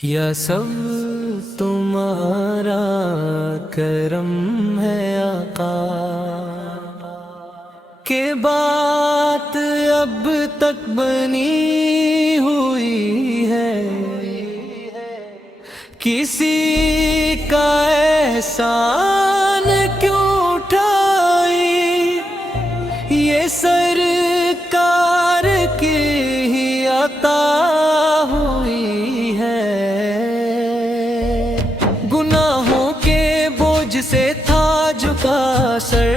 یا سب تمہارا کرم ہے آقا، کہ بات اب تک بنی ہوئی ہے، کسی کا احسان کیوں اٹھائی، یہ سرکار کی ہی عطا ہوئی ہے۔ گناہوں کے بوجھ سے تھا جھکا سر،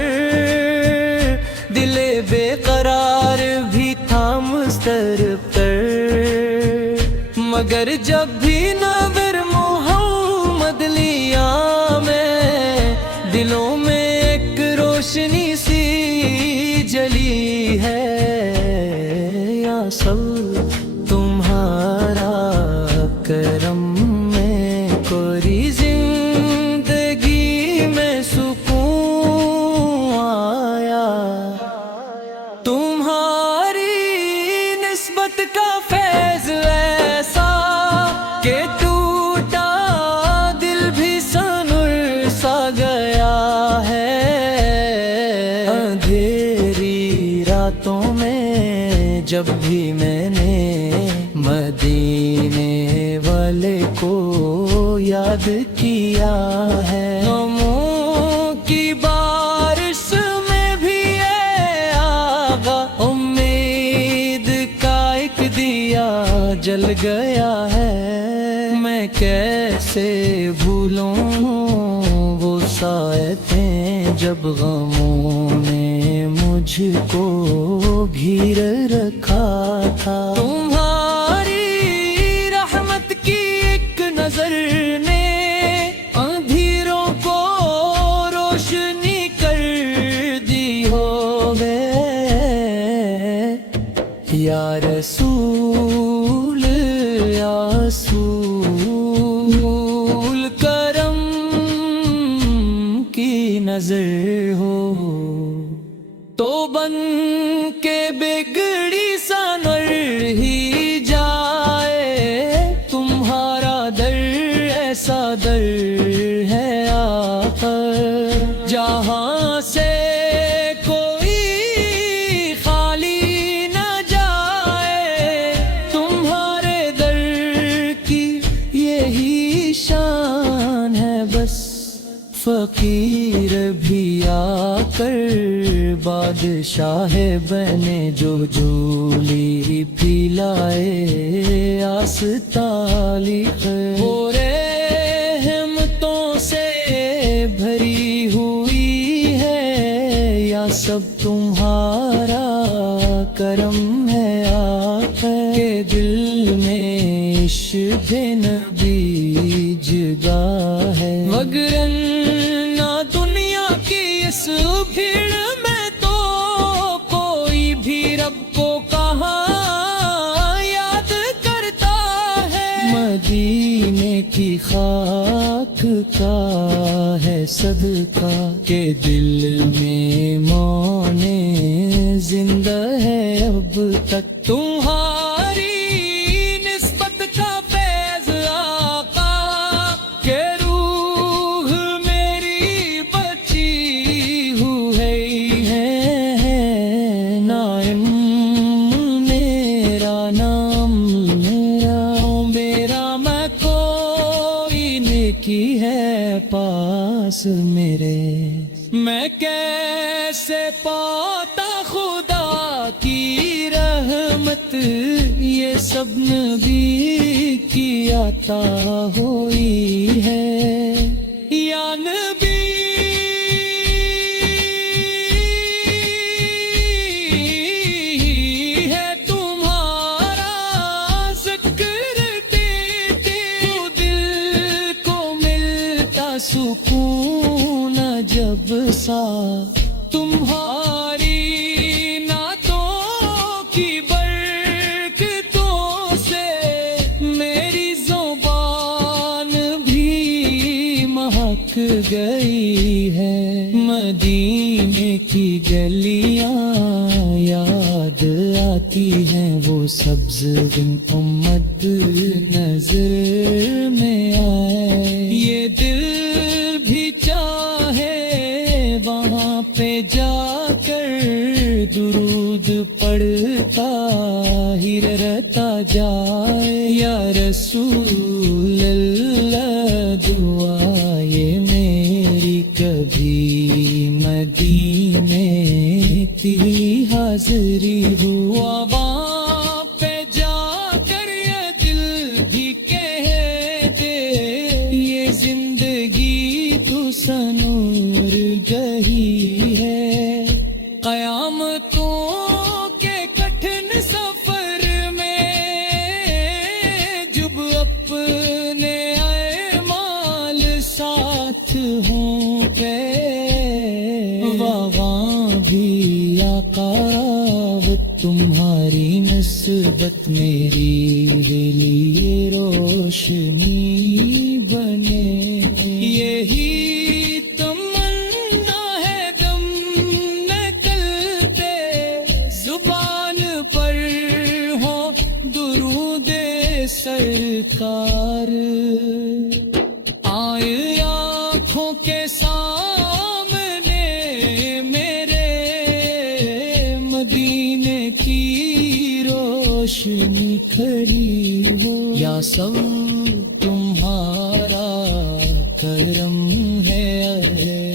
دل بے قرار بھی تھا مضطرب تر، مگر جب بھی نظر محمد لیا میں، دلوں میں ایک روشنی سی جلی ہے۔ یا سب تمہارا کرم میں کوری زندگی میں سکون آیا، تمہاری نسبت کا فیض ایسا کہ ٹوٹا دل بھی سنور سا گیا ہے۔ اندھیری راتوں میں جب بھی میں نے مدینے والے کو یاد کیا ہے، غموں کی بارش میں بھی اے آقا امید کا ایک دیا جل گیا ہے۔ میں کیسے بھولوں وہ ساعتیں جب غموں نے مجھ کو گھیر رکھا تھا، تمہاری رحمت کی ایک نظر نے اندھیروں کو روشنی کر دی ہوگے۔ یا رسول یا رسول کرم کی نظر ہو تو بن کے بگڑی سنور ہی جائے، تمہارا در ایسا در ہے آقا، جہاں سے کوئی خالی نہ جائے، تمہارے در کی یہی شان ہے بس، فقیر بھی آ کر بادشاہ بنے، جو جھولی پھیلائے آستالی وہ رحمتوں سے بھری ہوئی ہے۔ یا سب تمہارا کرم ہے آقا، کہ دل میں عشق نبی جگہ ہے، وگرنہ دنیا کی اس بھیڑ میں تو کوئی بھی رب کو کہاں یاد کرتا ہے۔ مدینے کی خاک کا ہے صدقہ، کہ دل میں مونے زندہ ہے اب تک، تمہاری نسبت کا فیض آقا، کہ روح میری بچی ہوئی ہے۔ نائم میرا نام میرا میں کوئی نیکی ہے پاس میرے، میں کیسے پاتا خدا کی رحمت، یہ سب نبی کی عطا ہوئی ہے۔ یا نبی ہے تمہارا ذکر دیتے تو دل کو ملتا سکون جب سا، تمہاری نعتوں کی برکتوں سے میری زبان بھی مہک گئی ہے مدینے کی گلیاں یاد آتی ہیں وہ سبز امت نظر میں آئے یہ دل بھی چاہے وہاں پہ جا کر درود پڑھتا ہی رہتا جائے یا رسول اللہ دعا یہ میری کبھی مدینے کی حاضری ہوا وہاں پہ جا کر یہ دل بھی کہہ دے یہ زندگی تو سنور گئی ہے قیامتوں کے کٹھن سفر میں جب اپنے اعمال ساتھ ہوں پہ وہاں بھی آقا وہ تمہاری نسبت میری لیے روشنی بنے یہی تمنا ہے دم نکلتے زبان پر ہو درود سرکار آئے آنکھوں کے سامنے میرے مدینے کی روشنی کھڑی ہو یا سب تمہارا کرم ہے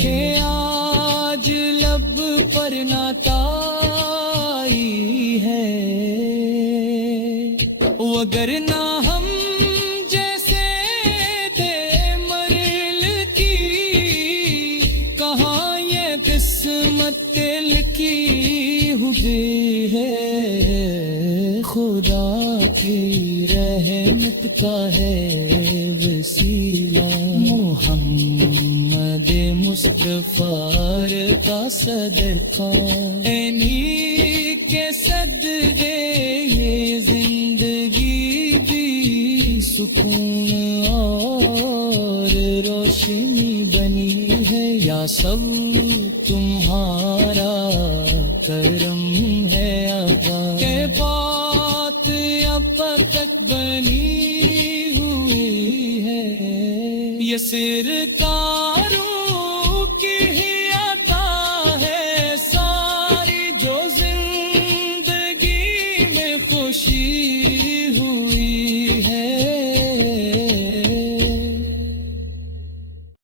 کہ آج لب پر ناطائی ہے وگرنہ ہم جیسے دے مرل کی کہاں یہ قسمت لکھی ہوئی ہے خدا کی رحمت کا ہے وسیلہ محمد مصطفی کا صدقہ انہی کے صدقے یہ زندگی بھی سکون اور روشنی بنی ہے یا سب تمہارا کرم ہے آقا کہ بات اب تک بنی ہوئی ہے یہ سر کا